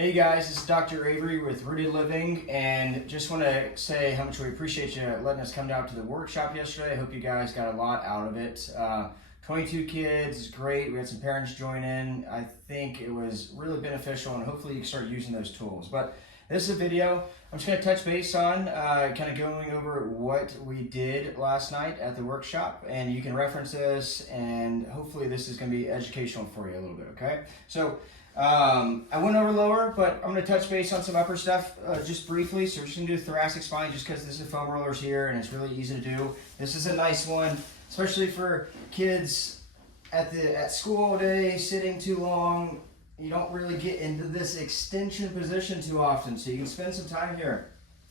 Hey guys, this is Dr. Avery with Rooted Living, and just want to say how much we appreciate you letting us come down to the workshop yesterday. I hope you guys got a lot out of it. 22 kids, great. We had some parents join in. I think it was really beneficial, and hopefully you can start using those tools. But this is a video I'm just going to touch base on, kind of going over what we did last night at the workshop, and you can reference this, and hopefully this is going to be educational for you a little bit, okay? So I went over lower, but I'm going to touch base on some upper stuff just briefly. So we're just going to do thoracic spine just because this is foam rollers here and it's really easy to do. This is a nice one, especially for kids at school all day, sitting too long. You don't really get into this extension position too often, so you can spend some time here.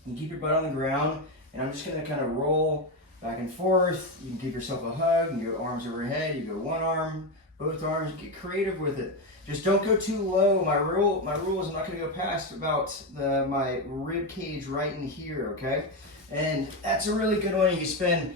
You can keep your butt on the ground, and I'm just going to kind of roll back and forth. You can give yourself a hug. You go arms overhead. You go one arm, both arms. Get creative with it. Just don't go too low. My rule is I'm not going to go past about my rib cage right in here, okay? And that's a really good one. You can spend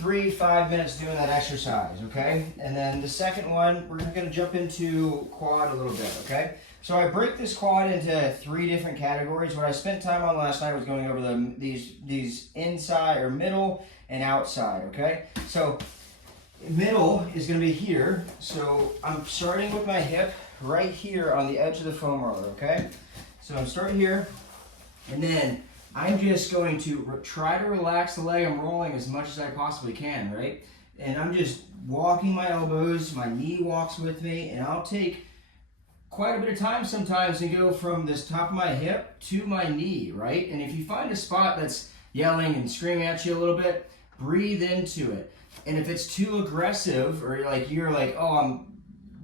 3-5 minutes doing that exercise, okay? And then the second one, we're going to jump into quad a little bit, okay? So I break this quad into 3 different categories. What I spent time on last night was going over these inside or middle and outside, okay? So middle is going to be here. So I'm starting with my hip right here on the edge of the foam roller, okay? So I'm starting here, and then I'm just going to try to relax the leg I'm rolling as much as I possibly can, right? And I'm just walking my elbows, my knee walks with me, and I'll take quite a bit of time sometimes and go from this top of my hip to my knee, right? And if you find a spot that's yelling and screaming at you a little bit, breathe into it. And if it's too aggressive, or you're like, oh, I'm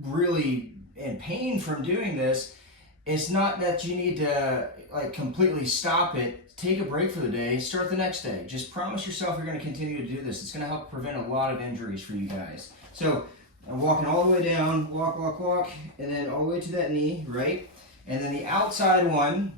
really in pain from doing this, it's not that you need to completely stop it. Take a break for the day, start the next day. Just promise yourself you're going to continue to do this. It's going to help prevent a lot of injuries for you guys. So I'm walking all the way down, walk, and then all the way to that knee, right? And then the outside one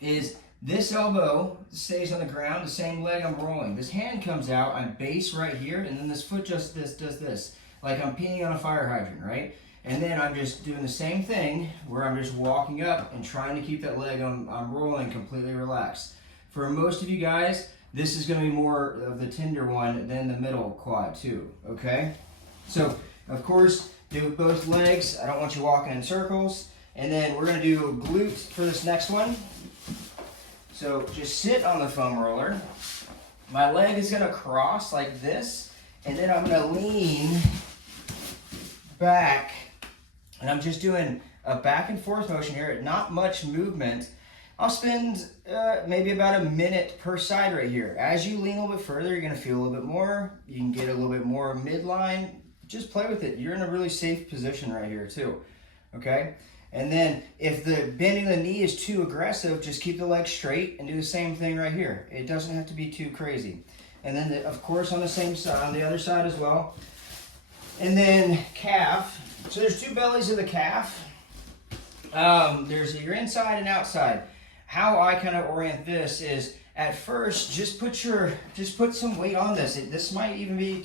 is this elbow stays on the ground, the same leg I'm rolling. This hand comes out, I'm base right here, and then this foot just does this. Like I'm peeing on a fire hydrant, right? And then I'm just doing the same thing where I'm just walking up and trying to keep that leg I'm rolling completely relaxed. For most of you guys, this is going to be more of the tender one than the middle quad too, okay? So, of course, do both legs. I don't want you walking in circles. And then we're going to do glutes for this next one. So just sit on the foam roller. My leg is going to cross like this, and then I'm going to lean back, and I'm just doing a back and forth motion here, not much movement. I'll spend maybe about a minute per side right here. As you lean a little bit further, you're going to feel a little bit more. You can get a little bit more midline. Just play with it. You're in a really safe position right here too, okay? And then if the bending the knee is too aggressive, just keep the leg straight and do the same thing right here. It doesn't have to be too crazy. And then, of course, on the same side, on the other side as well. And then calf. So there's 2 bellies of the calf. There's your inside and outside. How I kind of orient this is at first just put some weight on this. This might even be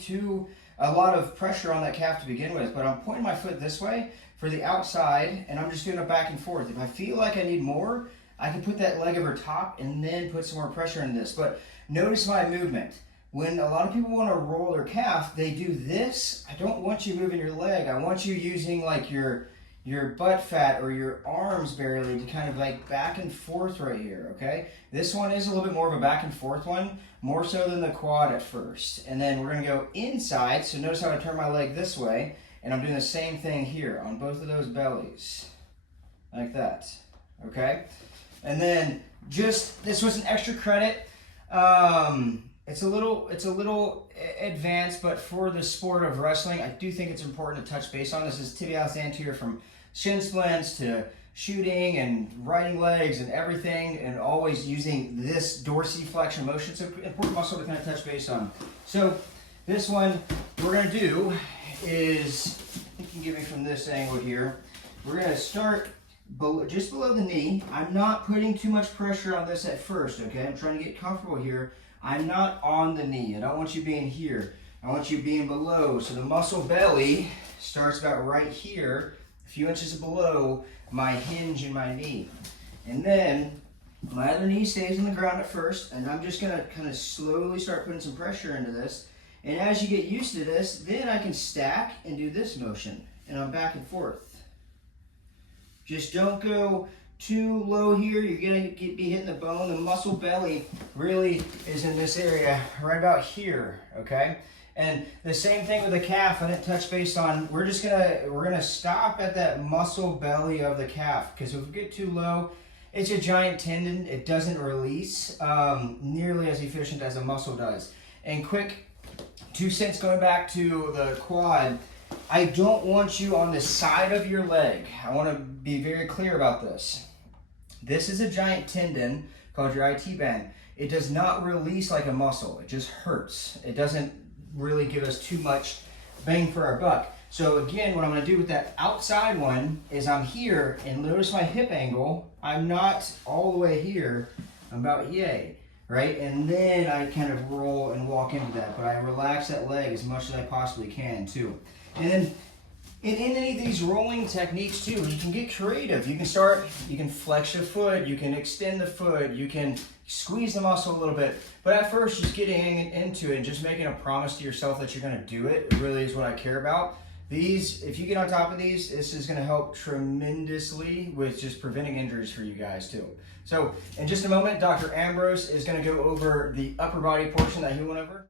a lot of pressure on that calf to begin with, but I'm pointing my foot this way for the outside, and I'm just doing a back and forth. If I feel like I need more, I can put that leg over top and then put some more pressure in this. But notice my movement. When a lot of people want to roll their calf, they do this. I don't want you moving your leg. I want you using like your butt fat or your arms barely to kind of like back and forth right here, okay? This one is a little bit more of a back and forth one, more so than the quad at first. And then we're going to go inside. So notice how I turn my leg this way, and I'm doing the same thing here on both of those bellies, like that, okay? And then this was an extra credit. It's a little advanced, but for the sport of wrestling, I do think it's important to touch base on. This is tibialis anterior from shin splints to shooting and riding legs and everything, and always using this dorsiflexion motion. It's an important muscle to kind of touch base on. So this one we're going to do is, you can get me from this angle here. We're going to start just below the knee. I'm not putting too much pressure on this at first, okay? I'm trying to get comfortable here. I'm not on the knee. I don't want you being here. I want you being below. So the muscle belly starts about right here, a few inches below my hinge in my knee. And then my other knee stays on the ground at first, and I'm just gonna kind of slowly start putting some pressure into this. And as you get used to this, then I can stack and do this motion, and I'm back and forth. Just don't go too low here. You're gonna be hitting the bone. The muscle belly really is in this area, right about here, okay? And the same thing with the calf. I didn't touch base on. We're gonna stop at that muscle belly of the calf, because if we get too low, it's a giant tendon. It doesn't release nearly as efficient as a muscle does. And quick 2 cents going back to the quad. I don't want you on the side of your leg. I want to be very clear about this. This is a giant tendon called your IT band. It does not release like a muscle. It just hurts. It doesn't really give us too much bang for our buck. So again, what I'm going to do with that outside one is I'm here, and notice my hip angle. I'm not all the way here. I'm about yay, right? And then I kind of roll and walk into that, but I relax that leg as much as I possibly can too. And then in any of these rolling techniques too, you can get creative. You can flex your foot, you can extend the foot, you can squeeze the muscle a little bit. But at first, just getting into it and just making a promise to yourself that you're gonna do it really is what I care about. These, if you get on top of these, this is gonna help tremendously with just preventing injuries for you guys too. So in just a moment, Dr. Ambrose is gonna go over the upper body portion that he went over.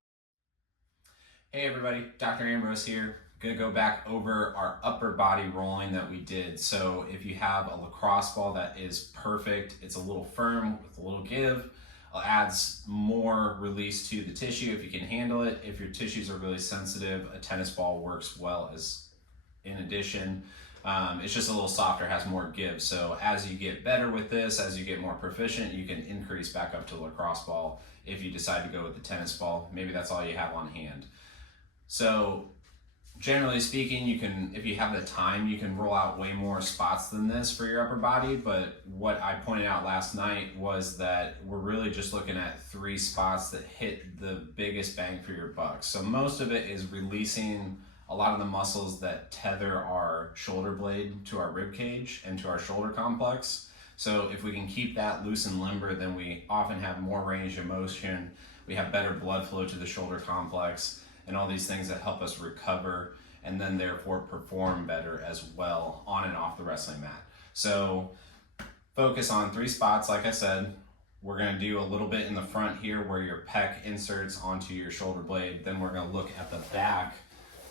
Hey everybody, Dr. Ambrose here. Gonna go back over our upper body rolling that we did. So if you have a lacrosse ball that is perfect, it's a little firm with a little give, adds more release to the tissue if you can handle it. If your tissues are really sensitive, a tennis ball works well as in addition. It's just a little softer, has more give. So as you get better with this, as you get more proficient, you can increase back up to lacrosse ball. If you decide to go with the tennis ball, maybe that's all you have on hand. So generally speaking, you can, if you have the time, you can roll out way more spots than this for your upper body. But what I pointed out last night was that we're really just looking at 3 spots that hit the biggest bang for your buck. So most of it is releasing a lot of the muscles that tether our shoulder blade to our rib cage and to our shoulder complex. So if we can keep that loose and limber, then we often have more range of motion. We have better blood flow to the shoulder complex, and all these things that help us recover and then therefore perform better as well on and off the wrestling mat. So focus on 3 spots, like I said. We're gonna do a little bit in the front here where your pec inserts onto your shoulder blade. Then we're gonna look at the back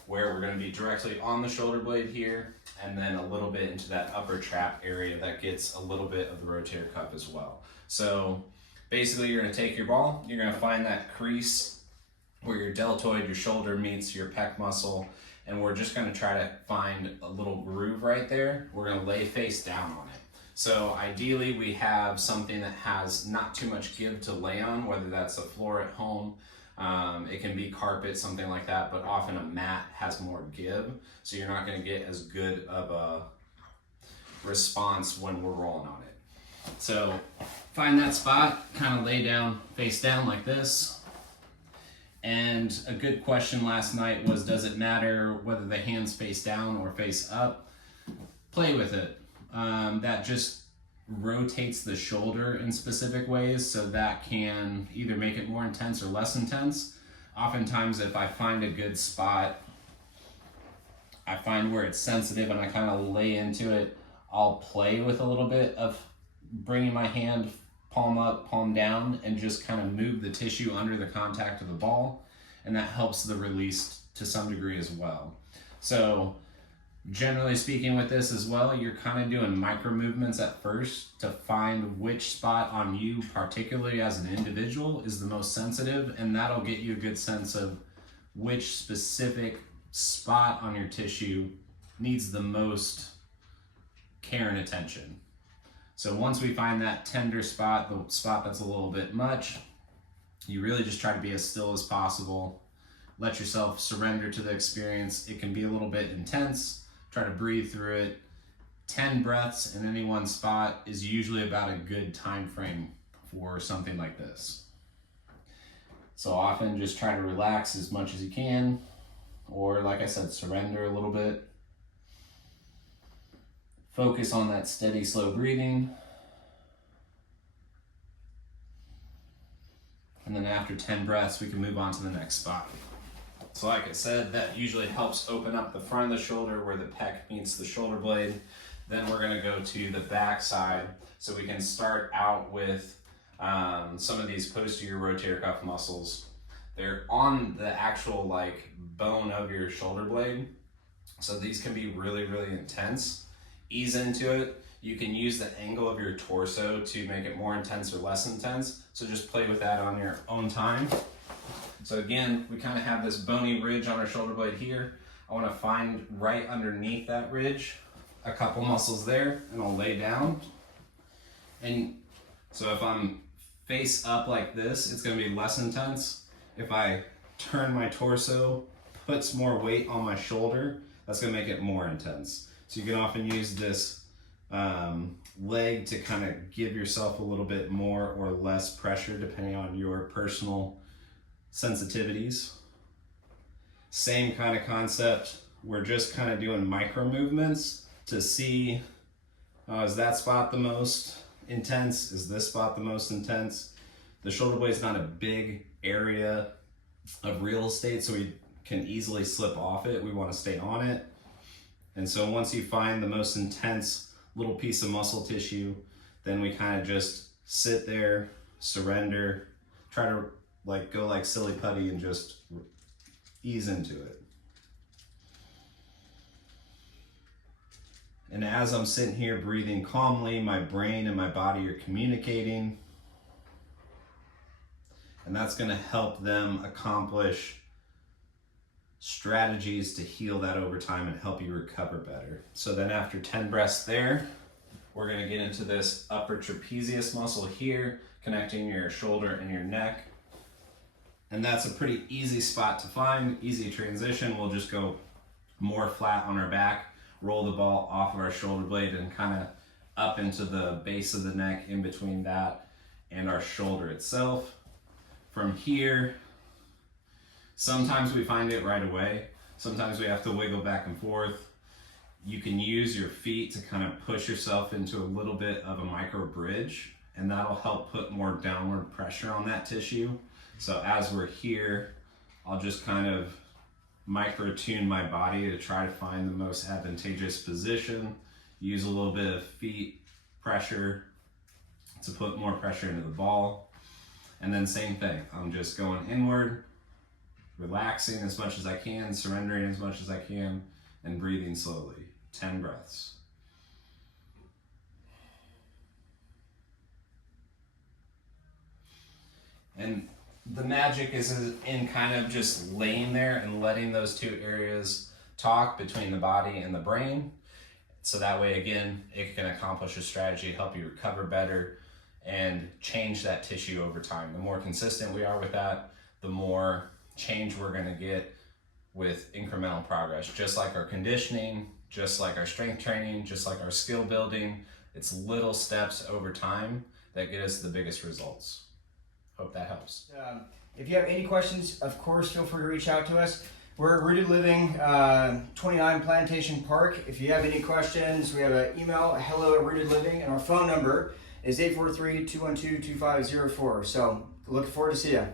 where we're gonna be directly on the shoulder blade here, and then a little bit into that upper trap area that gets a little bit of the rotator cuff as well. So basically you're gonna take your ball, you're gonna find that crease where your deltoid, your shoulder meets your pec muscle, and we're just gonna try to find a little groove right there. We're gonna lay face down on it. So ideally we have something that has not too much give to lay on, whether that's a floor at home, it can be carpet, something like that, but often a mat has more give, so you're not gonna get as good of a response when we're rolling on it. So find that spot, kind of lay down, face down like this. And a good question last night was, does it matter whether the hands face down or face up? Play with it. That just rotates the shoulder in specific ways, so that can either make it more intense or less intense. Oftentimes, if I find a good spot, I find where it's sensitive and I kind of lay into it, I'll play with a little bit of bringing my hand palm up, palm down, and just kind of move the tissue under the contact of the ball, and that helps the release to some degree as well. So generally speaking with this as well, you're kind of doing micro movements at first to find which spot on you, particularly as an individual, is the most sensitive, and that'll get you a good sense of which specific spot on your tissue needs the most care and attention. So once we find that tender spot, the spot that's a little bit much, you really just try to be as still as possible. Let yourself surrender to the experience. It can be a little bit intense. Try to breathe through it. 10 breaths in any one spot is usually about a good time frame for something like this. So often just try to relax as much as you can, or like I said, surrender a little bit. Focus on that steady, slow breathing. And then after 10 breaths, we can move on to the next spot. So like I said, that usually helps open up the front of the shoulder where the pec meets the shoulder blade. Then we're gonna go to the back side. So we can start out with some of these posterior rotator cuff muscles. They're on the actual like bone of your shoulder blade. So these can be really, really intense. Ease into it. You can use the angle of your torso to make it more intense or less intense. So just play with that on your own time. So again, we kind of have this bony ridge on our shoulder blade here. I want to find right underneath that ridge a couple muscles there, and I'll lay down. And so if I'm face up like this, it's going to be less intense. If I turn my torso, puts more weight on my shoulder, that's going to make it more intense. So you can often use this leg to kind of give yourself a little bit more or less pressure depending on your personal sensitivities. Same kind of concept. We're just kind of doing micro movements to see, is that spot the most intense? Is this spot the most intense? The shoulder blade is not a big area of real estate, so we can easily slip off it. We want to stay on it. And so once you find the most intense little piece of muscle tissue, then we kind of just sit there, surrender, try to like go like silly putty and just ease into it. And as I'm sitting here breathing calmly, my brain and my body are communicating. And that's going to help them accomplish strategies to heal that over time and help you recover better. So then after 10 breaths there, we're going to get into this upper trapezius muscle here, connecting your shoulder and your neck. And that's a pretty easy spot to find, easy transition. We'll just go more flat on our back, roll the ball off of our shoulder blade and kind of up into the base of the neck in between that and our shoulder itself. From here, sometimes we find it right away. Sometimes we have to wiggle back and forth. You can use your feet to kind of push yourself into a little bit of a micro bridge, and that'll help put more downward pressure on that tissue. So as we're here, I'll just kind of micro tune my body to try to find the most advantageous position. Use a little bit of feet pressure to put more pressure into the ball. And then same thing, I'm just going inward, relaxing as much as I can, surrendering as much as I can, and breathing slowly. 10 breaths. And the magic is in kind of just laying there and letting those two areas talk between the body and the brain. So that way, again, it can accomplish a strategy to help you recover better and change that tissue over time. The more consistent we are with that, the more change we're going to get with incremental progress. Just like our conditioning, just like our strength training, just like our skill building, it's little steps over time that get us the biggest results. Hope that helps. If you have any questions, of course, feel free to reach out to us. We're at Rooted Living, 29 Plantation Park. If you have any questions, we have an email, hello@rootedliving, and our phone number is 843-212-2504. So, looking forward to see you.